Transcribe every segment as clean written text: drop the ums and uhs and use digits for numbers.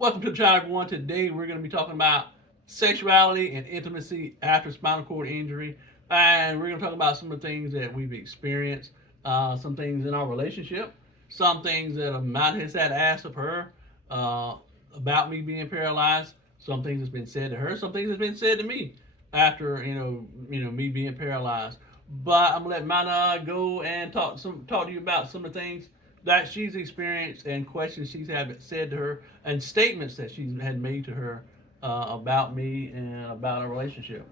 Welcome to the channel, everyone. Today we're going to be talking about sexuality and intimacy after spinal cord injury, and we're going to talk about some of the things that we've experienced, some things in our relationship, some things that Amanda has had asked of her uh, about me being paralyzed, some things that's been said to her, some things that's been said to me after me being paralyzed. But I'm gonna let Mana go and talk to you about some of the things that she's experienced and questions she's had said to her and statements that she's had made to her about me and about our relationship.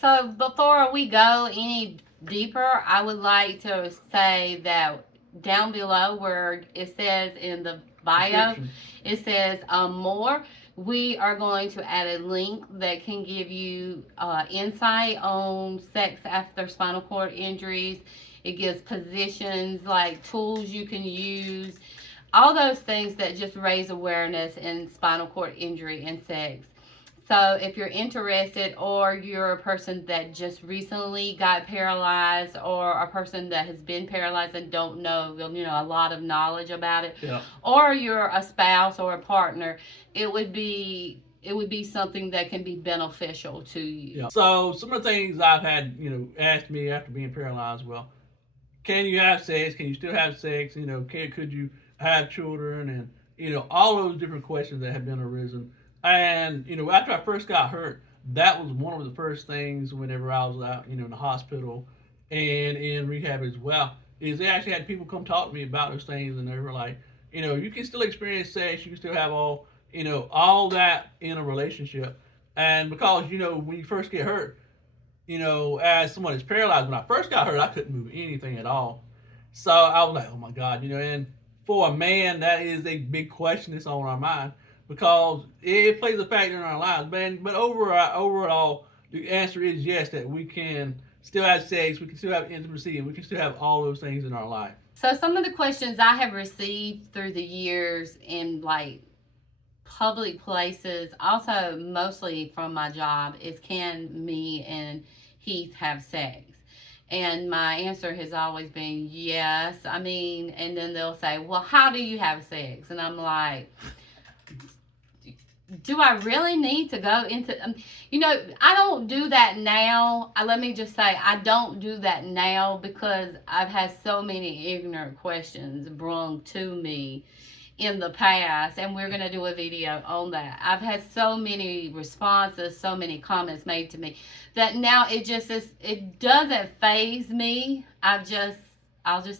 So before we go any deeper, I would like to say that down below where it says in the bio, Description. it says more. We are going to add a link that can give you insight on sex after spinal cord injuries. It gives positions like tools you can use, all those things that just raise awareness in spinal cord injury and sex. So if you're interested, or you're a person that just recently got paralyzed, or a person that has been paralyzed and don't know, a lot of knowledge about it, Yeah. or you're a spouse or a partner, it would be something that can be beneficial to you. Yeah. So some of the things I've had, asked me after being paralyzed. Well, can you have sex? Can you still have sex? Could you have children? And all those different questions that have been arisen. And after I first got hurt, that was one of the first things whenever I was out, in the hospital and in rehab as well. Is they actually had people come talk to me about those things, and they were like, you can still experience sex, you can still have all that in a relationship. And because when you first get hurt, as someone that's paralyzed, when I first got hurt, I couldn't move anything at all. So I was like, oh my God, and for a man, that is a big question that's on our mind because it plays a factor in our lives, man. But overall, the answer is yes, that we can still have sex, we can still have intimacy, and we can still have all those things in our life. So some of the questions I have received through the years in like public places, also mostly from my job, is can me and Heath have sex? And my answer has always been yes. I mean, and then they'll say, well, how do you have sex? And I'm like, do I really need to go into, I don't do that now. Let me just say, I don't do that now because I've had so many ignorant questions brung to me in the past, and we're going to do a video on that. I've had so many responses, so many comments made to me that now it doesn't faze me. I'll just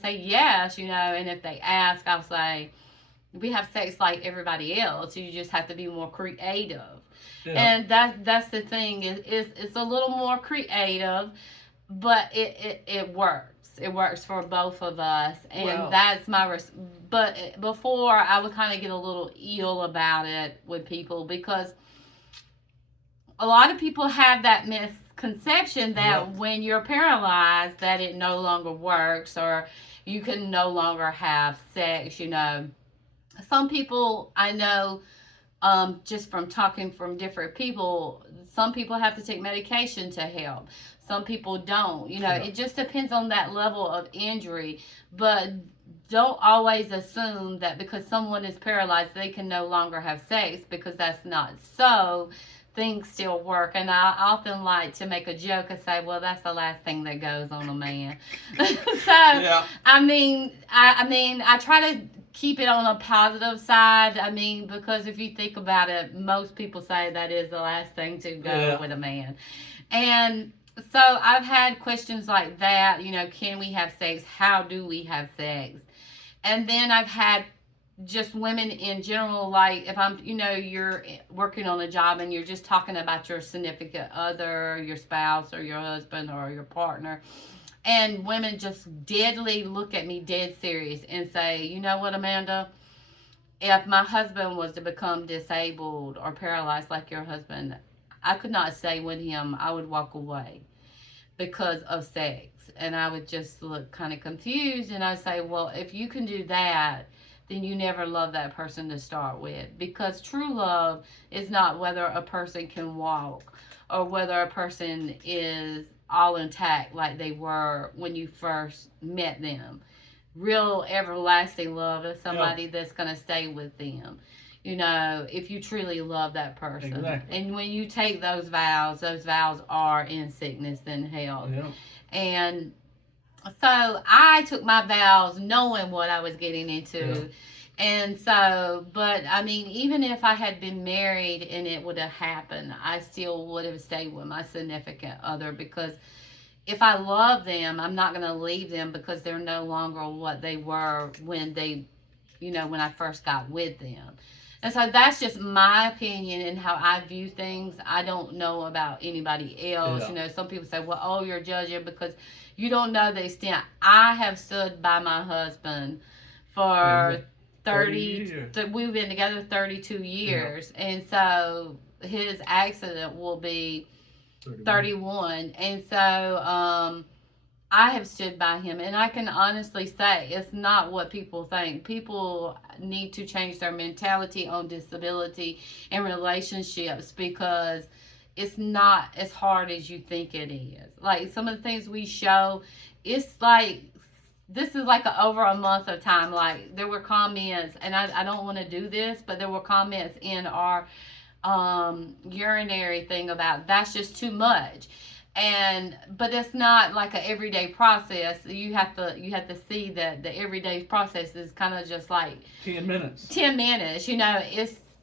say yes, and if they ask, I'll say, we have sex like everybody else. You just have to be more creative. Yeah. And that's the thing. It's a little more creative, but it works. It works for both of us, and that's my but before I would kind of get a little ill about it with people because a lot of people have that misconception that when you're paralyzed that it no longer works or you can no longer have sex. Some people I know, just from talking from different people, some people have to take medication to help. Some people don't. It just depends on that level of injury. But don't always assume that because someone is paralyzed, they can no longer have sex, because that's not so. Things still work. And I often like to make a joke and say, well, that's the last thing that goes on a man. Yeah. I try to keep it on a positive side. Because if you think about it, most people say that is the last thing to go with a man. And so I've had questions like that, can we have sex? How do we have sex? And then I've had just women in general, like if you're working on a job and you're just talking about your significant other, your spouse or your husband or your partner, and women just deadly look at me dead serious and say, you know what, Amanda, if my husband was to become disabled or paralyzed like your husband, I could not stay with him. I would walk away because of sex. And I would just look kind of confused, and I'd say, well, if you can do that, then you never love that person to start with. Because true love is not whether a person can walk or whether a person is all intact like they were when you first met them. real everlasting love is somebody that's going to stay with them. You know, if you truly love that person. Exactly. And when you take those vows are in sickness and health. Yeah. And so I took my vows knowing what I was getting into. Yeah. And so, but I mean, even if I had been married and it would have happened, I still would have stayed with my significant other, because if I love them, I'm not going to leave them because they're no longer what they were when they, when I first got with them. And so that's just my opinion and how I view things. I don't know about anybody else. Yeah. You know, some people say, well, oh, you're judging because you don't know the extent. I have stood by my husband for 30 years. We've been together 32 years. Yeah. And so his accident will be 31. And so I have stood by him, and I can honestly say it's not what people think. People need to change their mentality on disability and relationships, because it's not as hard as you think it is. Like some of the things we show, it's like, this is like over a month of time. Like there were comments, and I don't want to do this, but there were comments in our urinary thing about that's just too much. But it's not like an everyday process. You have to see that the everyday process is kind of just like 10 minutes.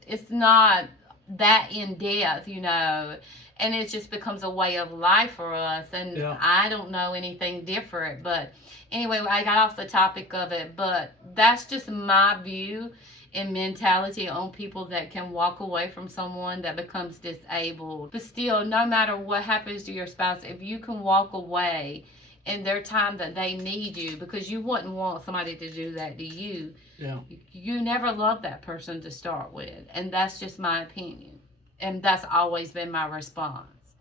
It's not that in depth, and it just becomes a way of life for us. And yeah. I don't know anything different. But anyway, I got off the topic of it, but that's just my view and mentality on people that can walk away from someone that becomes disabled. But still, no matter what happens to your spouse, if you can walk away in their time that they need you, because you wouldn't want somebody to do that to you. Yeah. You never loved that person to start with. And that's just my opinion. And that's always been my response.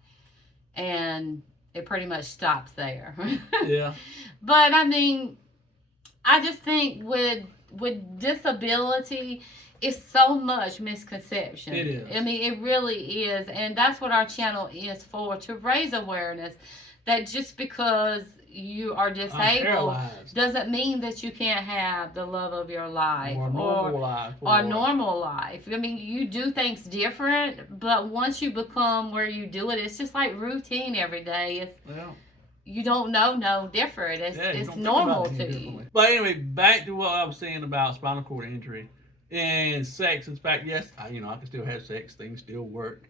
And it pretty much stops there. Yeah. But I mean, I just think with disability, it's so much misconception. It is. I mean, it really is. And that's what our channel is for, to raise awareness that just because you are disabled doesn't mean that you can't have the love of your life or normal life. I mean, you do things different, but once you become where you do it, it's just like routine every day. You don't know no different. It's normal to you. But anyway, back to what I was saying about spinal cord injury and sex. In fact, yes, I can still have sex. Things still work.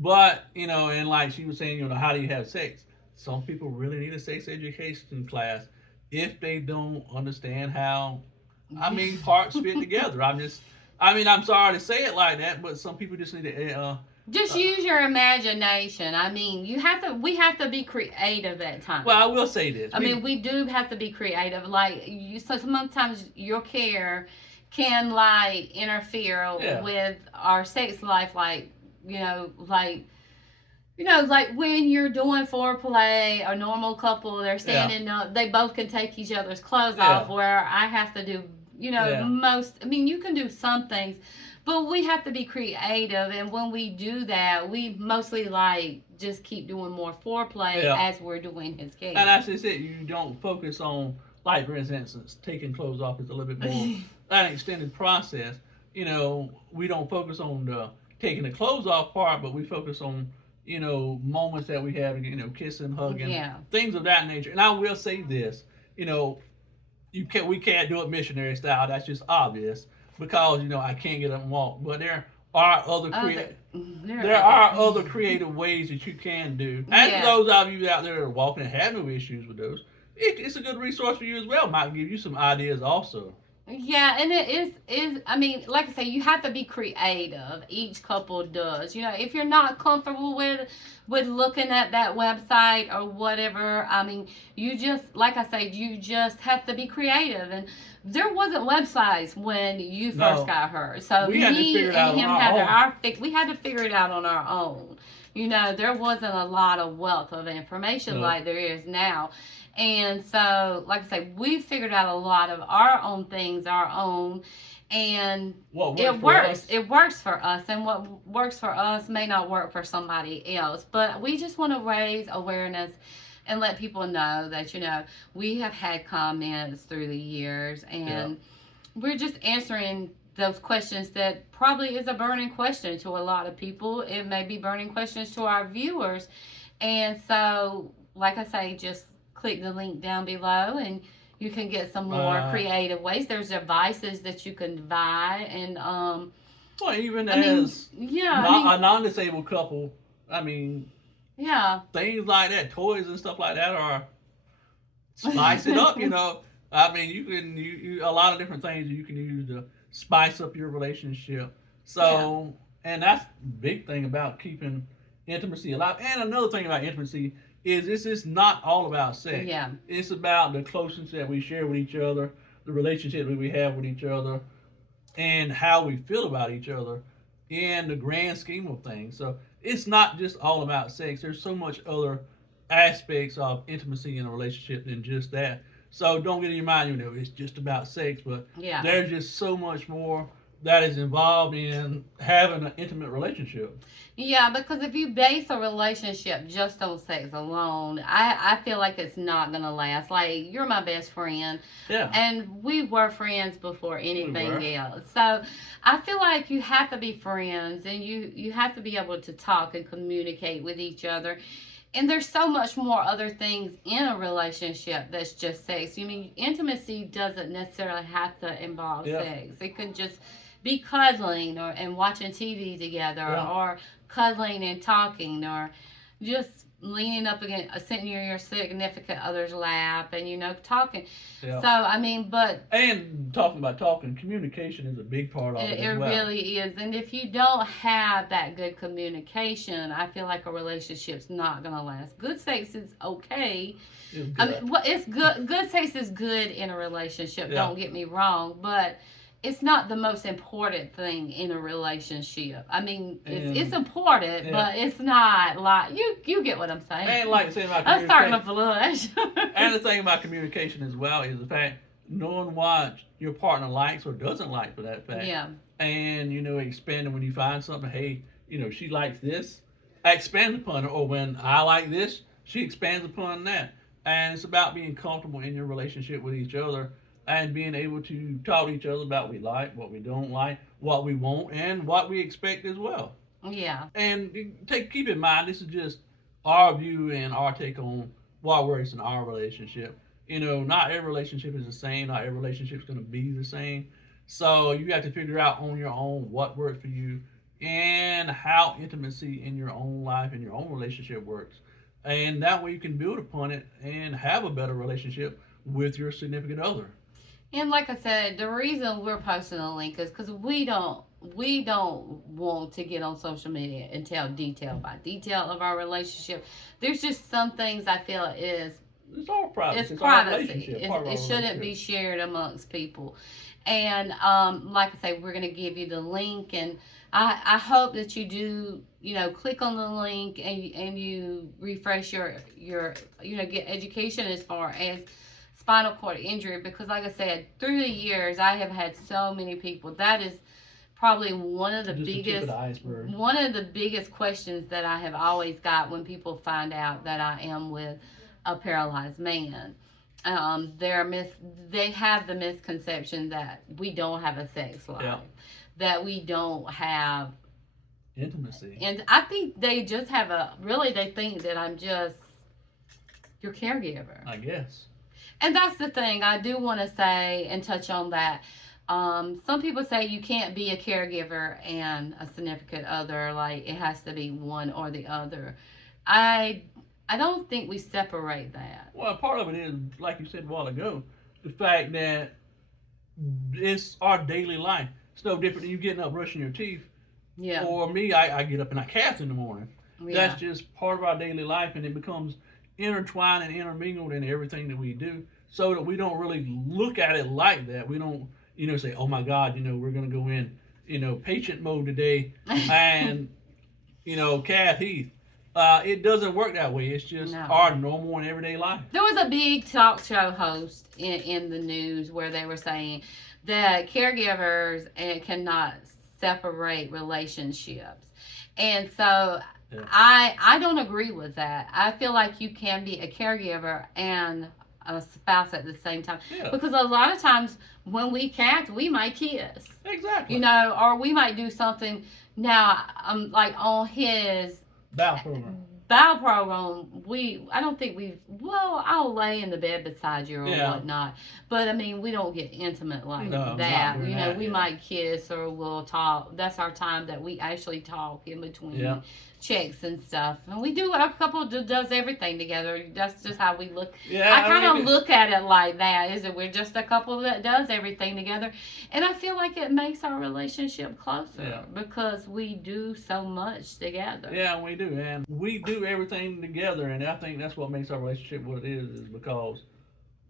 But, and like she was saying, how do you have sex? Some people really need a sex education class if they don't understand how, parts fit together. I'm sorry to say it like that, but some people just need to... Just use your imagination. I mean, we have to be creative at times. Well, I will say this. We do have to be creative. Like, so sometimes your care can, like, interfere with our sex life. Like when you're doing foreplay, a normal couple, they're standing up, they both can take each other's clothes off, where I have to do, you can do some things. But we have to be creative, and when we do that, we mostly just keep doing more foreplay as we're doing his case. And that's just it. You don't focus on, like, for instance, taking clothes off is a little bit more an extended process. We don't focus on the taking the clothes off part, but we focus on moments that we have, kissing, hugging, things of that nature. And I will say this, we can't do it missionary style. That's just obvious. Because I can't get up and walk, but there are other creative ways that you can do. And for those of you out there that are walking and have no issues with those, it's a good resource for you as well. Might give you some ideas also. Yeah, and it is. Like I say, you have to be creative. Each couple does. If you're not comfortable with looking at that website or whatever, you just, like I said, you just have to be creative. And there wasn't websites when you first got hurt, so we had to figure it out on our own. We had to figure it out on our own. There wasn't a lot of wealth of information like there is now. And so, like I say, we figured out a lot of our own things, and it works. It works for us, and what works for us may not work for somebody else. But we just want to raise awareness and let people know that, we have had comments through the years, and we're just answering those questions that probably is a burning question to a lot of people. It may be burning questions to our viewers. And so, like I say, just click the link down below and you can get some more creative ways. There's devices that you can buy, and well, even I mean, as yeah, I mean, a non-disabled couple, I mean, yeah. things like that, toys and stuff like that are spice it up. I mean, you can you a lot of different things you can use to spice up your relationship. So, and that's the big thing about keeping intimacy alive. And another thing about intimacy is it's just not all about sex. Yeah. It's about the closeness that we share with each other, the relationship that we have with each other, and how we feel about each other in the grand scheme of things. So it's not just all about sex. There's so much other aspects of intimacy in a relationship than just that. So don't get in your mind, it's just about sex, but there's just so much more that is involved in having an intimate relationship. Yeah, because if you base a relationship just on sex alone, I feel like it's not going to last. Like, you're my best friend. Yeah. And we were friends before anything else. So I feel like you have to be friends, and you have to be able to talk and communicate with each other. And there's so much more other things in a relationship that's just sex. I mean, intimacy doesn't necessarily have to involve sex. It could just be cuddling and watching TV together, or cuddling and talking, or just leaning up against, sitting near your significant other's lap and, talking. Yeah. So, I mean, and talking, communication is a big part of it as well. It really is. And if you don't have that good communication, I feel like a relationship's not going to last. Good sex is okay. I mean, it's good. Good sex is good in a relationship, don't get me wrong, but it's not the most important thing in a relationship. I mean, it's important, but it's not like, you get what I'm saying. And like I said about I'm starting to blush. And the thing about communication as well is the fact knowing what your partner likes or doesn't like, for that fact. Yeah. And expanding when you find something. Hey, she likes this. Expand upon it. Or when I like this, she expands upon that. And it's about being comfortable in your relationship with each other, and being able to talk to each other about what we like, what we don't like, what we want, and what we expect as well. Yeah. And keep in mind, this is just our view and our take on what works in our relationship. Not every relationship is the same. Not every relationship is going to be the same. So you have to figure out on your own what works for you and how intimacy in your own life and your own relationship works. And that way you can build upon it and have a better relationship with your significant other. And like I said, the reason we're posting a link is because we don't want to get on social media and tell detail by detail of our relationship. There's just some things I feel it's all privacy. It's privacy. It shouldn't be shared amongst people. And like I say, we're going to give you the link, and I hope that you do, click on the link and you refresh your get education as far as spinal cord injury, because like I said, through the years I have had so many people. That is probably one of the biggest questions that I have always got when people find out that I am with a paralyzed man. They have the misconception that we don't have a sex life, that we don't have intimacy, and I think they just have they think that I'm just your caregiver, I guess. And that's the thing I do want to say and touch on that. Some people say you can't be a caregiver and a significant other, like it has to be one or the other. I don't think we separate that. Well, part of it is, like you said a while ago, the fact that it's our daily life. It's no different than you getting up brushing your teeth. Yeah. Or me, I get up and I cast in the morning. Yeah. That's just part of our daily life, and it becomes intertwined and intermingled in everything that we do, so that we don't really look at it like that. We don't, say, oh my God, we're going to go in, patient mode today and, cast Heath. It doesn't work that way. It's just our normal and everyday life. There was a big talk show host in the news where they were saying that caregivers cannot separate relationships. And so Yeah. I don't agree with that. I feel like you can be a caregiver and a spouse at the same time. Yeah. Because a lot of times when we connect, we might kiss. Exactly. You know, or we might do something now, like on his Bowel program. bowel program, I don't think I'll lay in the bed beside you or Yeah. whatnot, but I mean, we don't get intimate like No, that. not doing You know, that, we yeah. might kiss or we'll talk. That's our time that we actually talk in between Yeah. checks and stuff. And we do, our couple does everything together. That's just how we look. Yeah. I kind of mean, look at it like that, is that we're just a couple that does everything together. And I feel like it makes our relationship closer Yeah. because we do so much together. Yeah, we do, and we do everything together, and I think that's what makes our relationship what it is because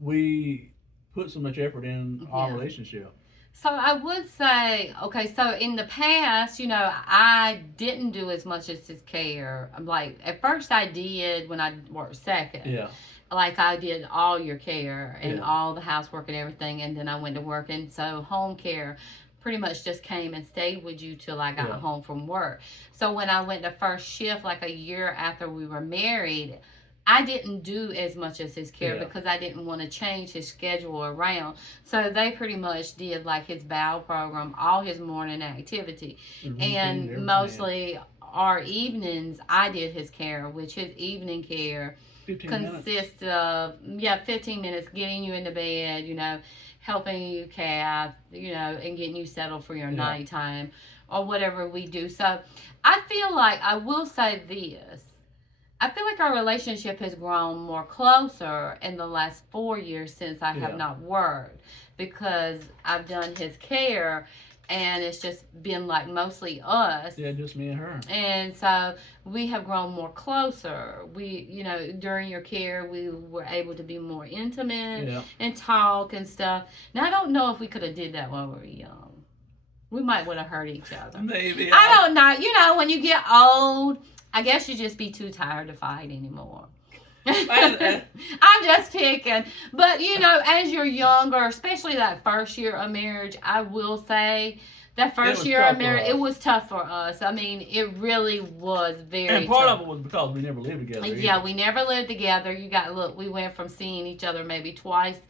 we put so much effort in our Yeah. relationship. So I would say, okay, so in the past, you know, I didn't do as much as his care. Like, at first I did when I worked second. Yeah. Like, I did all your care and Yeah. all the housework and everything, and then I went to work. And so home care pretty much just came and stayed with you till I got Yeah. home from work. So when I went to first shift, like a year after we were married, I didn't do as much as his care Yeah. because I didn't want to change his schedule around. So they pretty much did like his bowel program, all his morning activity. And everything. mostly our evenings, I did his care, which his evening care 15 minutes. consists of 15 minutes getting you into bed, you know, helping you cath, you know, and getting you settled for your Yeah. nighttime or whatever we do. So I feel like, I will say this, I feel like our relationship has grown more closer in the last 4 years since I have Yeah. not worked, because I've done his care and it's just been like mostly us. Yeah, just me and her. And so we have grown more closer. We, you know, during your care, we were able to be more intimate Yeah. and talk and stuff. Now, I don't know if we could have did that when we were young. We might would have hurt each other. Maybe. I don't know. You know, when you get old, I guess you just be too tired to fight anymore. I'm just picking. But, you know, as you're younger, especially that first year of marriage, I will say that first year of marriage, it was tough for us. I mean, it really was very And part tough. of it was because we never lived together. Yeah, either. we never lived together. We went from seeing each other maybe twice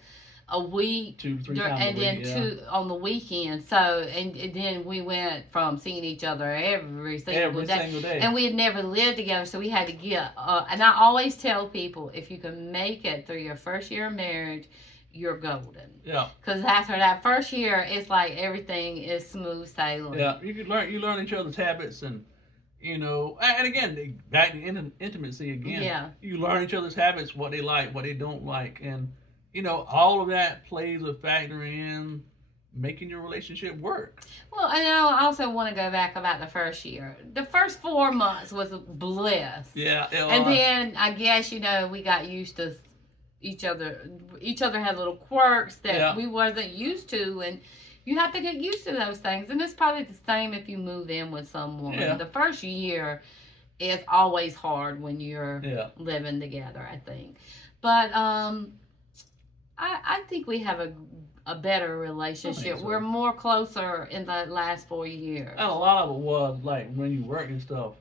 a week, 2-3 times and a then week, yeah. 2 on the weekend. So, and then we went from seeing each other every single day. And we had never lived together, so we had to get. And I always tell people, if you can make it through your first year of marriage, you're golden. Yeah. Because after that first year, it's like everything is smooth sailing. Yeah, you learn each other's habits, and you know, and again, back to intimacy again. Yeah. You learn each other's habits, what they like, what they don't like, and you know, all of that plays a factor in making your relationship work. Well, and I also want to go back about the first year. The first 4 months was bliss. Yeah. And then I guess, you know, we got used to each other. Each other had little quirks that we wasn't used to, and you have to get used to those things. And it's probably the same if you move in with someone. Yeah. The first year is always hard when you're Yeah. living together, I think. But I think we have a better relationship. so. We're more closer in the last 4 years. And a lot of it was like when you work and stuff.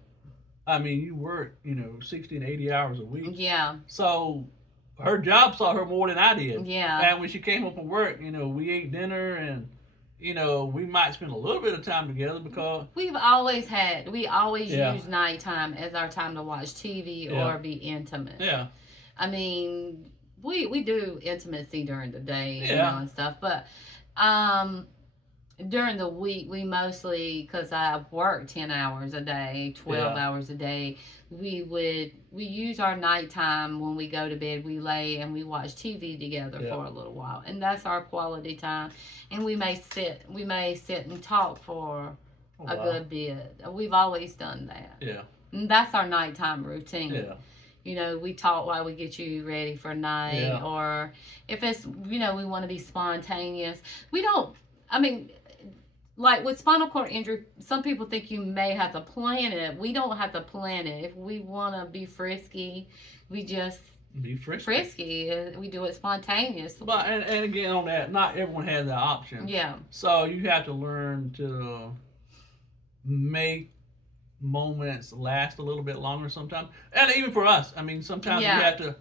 I mean, you work, you know, 60 and 80 hours a week. Yeah. So her job saw her more than I did. Yeah. And when she came home from work, you know, we ate dinner and, you know, we might spend a little bit of time together because we always use nighttime as our time to watch TV or be intimate. Yeah. I mean, we do intimacy during the day, you Yeah. know, and stuff, but during the week, we mostly, because I work 10 hours a day, 12 hours a day, we use our nighttime when we go to bed. We lay and we watch TV together for a little while, and that's our quality time. And we may sit and talk for a good bit. We've always done that. Yeah. And that's our nighttime routine. Yeah. You know, we talk while we get you ready for night, or if it's, you know, we want to be spontaneous. We don't, I mean, like with spinal cord injury, some people think you may have to plan it. We don't have to plan it. If we want to be frisky, we just be frisky. We do it spontaneously. But and again on that, not everyone has that option. Yeah. So you have to learn to make moments last a little bit longer sometimes. And even for us, I mean, sometimes you Yeah, have to,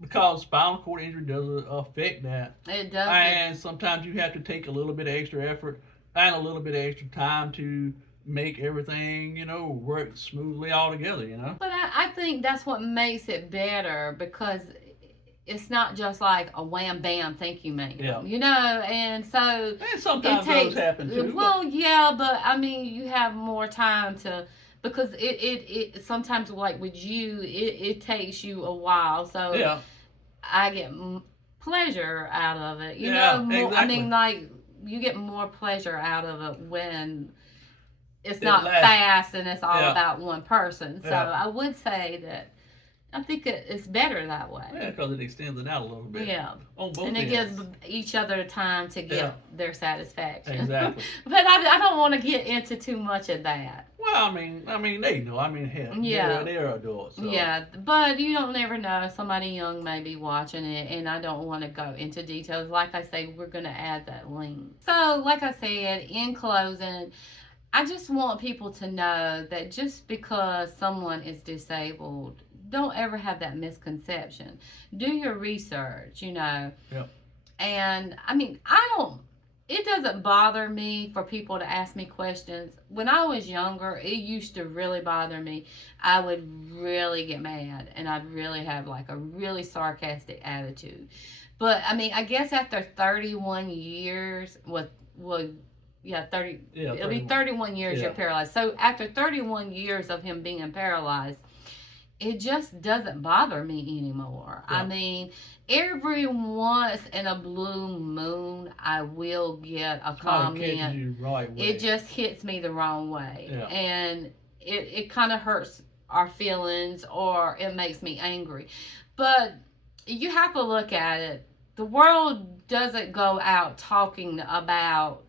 because spinal cord injury does affect that. it does. And sometimes you have to take a little bit of extra effort and a little bit of extra time to make everything, work smoothly all together. But I think that's what makes it better because it's not just like a wham bam thank you ma'am, Yeah. and so And it sometimes those takes, happen too. well, yeah, but I mean you have more time to, because it sometimes, like with you, it takes you a while, so Yeah. I get pleasure out of it, Yeah, more, I exactly. mean, like, you get more pleasure out of it when it's It not lasts. fast and it's all Yeah. about one person. So Yeah. I would say that I think it's better that way. Yeah, because it extends it out a little bit. Yeah. On both And it ends. gives each other time to get Yeah. their satisfaction. Exactly. But I don't want to get into too much of that. Well, I mean, they know. I mean, hell, Yeah. they're adults. So. Yeah, but you don't never know. Somebody young may be watching it, and I don't want to go into details. Like I say, we're going to add that link. So, like I said, in closing, I just want people to know that just because someone is disabled, don't ever have that misconception. Do your research. Yep. And I mean, it doesn't bother me for people to ask me questions. When I was younger, it used to really bother me. I would really get mad and I'd really have like a really sarcastic attitude. But I mean, I guess after 31 years, yeah, 30. Yeah. It'll be 31 years you're Yeah. paralyzed. So after 31 years of him being paralyzed, it just doesn't bother me anymore. Yeah. I mean, every once in a blue moon, I will get a Somebody catches comment. you right way. It just hits me the wrong way. Yeah. And it kind of hurts our feelings or it makes me angry. But you have to look at it. The world doesn't go out talking about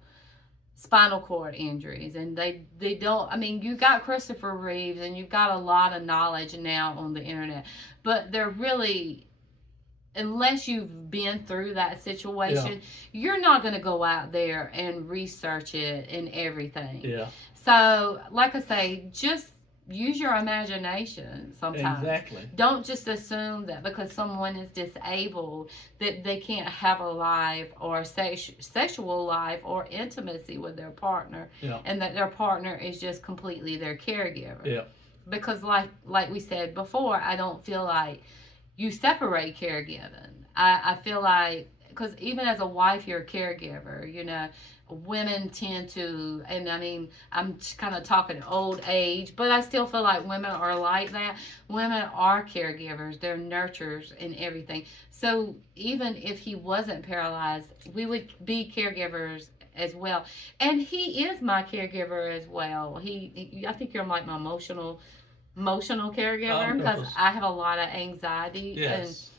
spinal cord injuries, and they don't. I mean, you got Christopher Reeves and you've got a lot of knowledge now on the internet, but they're really, unless you've been through that situation, you're not going to go out there and research it and everything. Yeah. So like I say, just use your imagination sometimes. Exactly. Don't just assume that because someone is disabled that they can't have a life or sexual life or intimacy with their partner, Yeah. and that their partner is just completely their caregiver. Yeah. Because like we said before, I don't feel like you separate caregiving. I feel like, because even as a wife, you're a caregiver. Women tend to, and I mean, I'm kind of talking old age, but I still feel like women are like that. Women are caregivers, they're nurturers and everything. So even if he wasn't paralyzed, we would be caregivers as well. And he is my caregiver as well. I think you're like my emotional caregiver, because I have a lot of anxiety. Yes.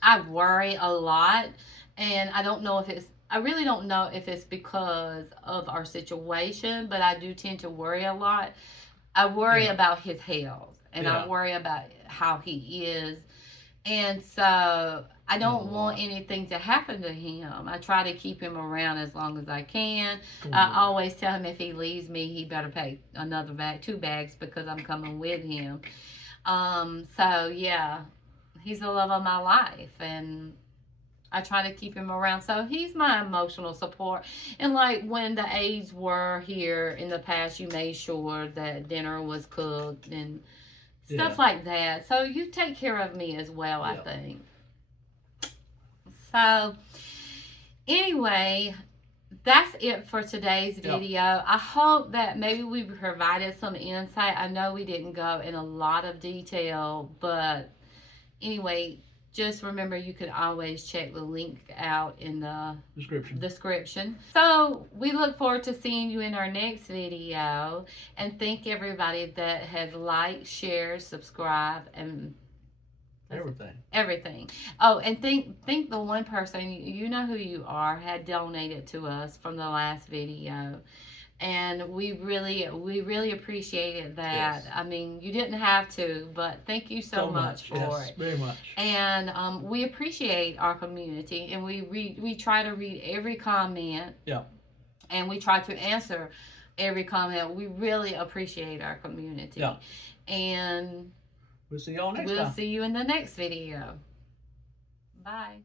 And I worry a lot, and I really don't know if it's because of our situation, but I do tend to worry a lot. I worry about his health, and I worry about how he is. And so I don't want anything to happen to him. I try to keep him around as long as I can. I always tell him if he leaves me, he better pack another bag, 2 bags, because I'm coming with him. So yeah, he's the love of my life, and I try to keep him around. So he's my emotional support. And like when the aides were here in the past, you made sure that dinner was cooked and stuff like that. So you take care of me as well, I think. So anyway, that's it for today's video. I hope that maybe we provided some insight. I know we didn't go in a lot of detail, but anyway, just remember you can always check the link out in the description. So we look forward to seeing you in our next video, and thank everybody that has liked, shared, subscribed, and everything. Oh, and think the one person, you know who you are, had donated to us from the last video. And we really appreciated that. Yes. I mean, you didn't have to, but thank you so much for it. Very much. And we appreciate our community, and we try to read every comment. Yeah. And we try to answer every comment. We really appreciate our community. Yeah. And We'll see y'all next we'll time. see you in the next video. Bye.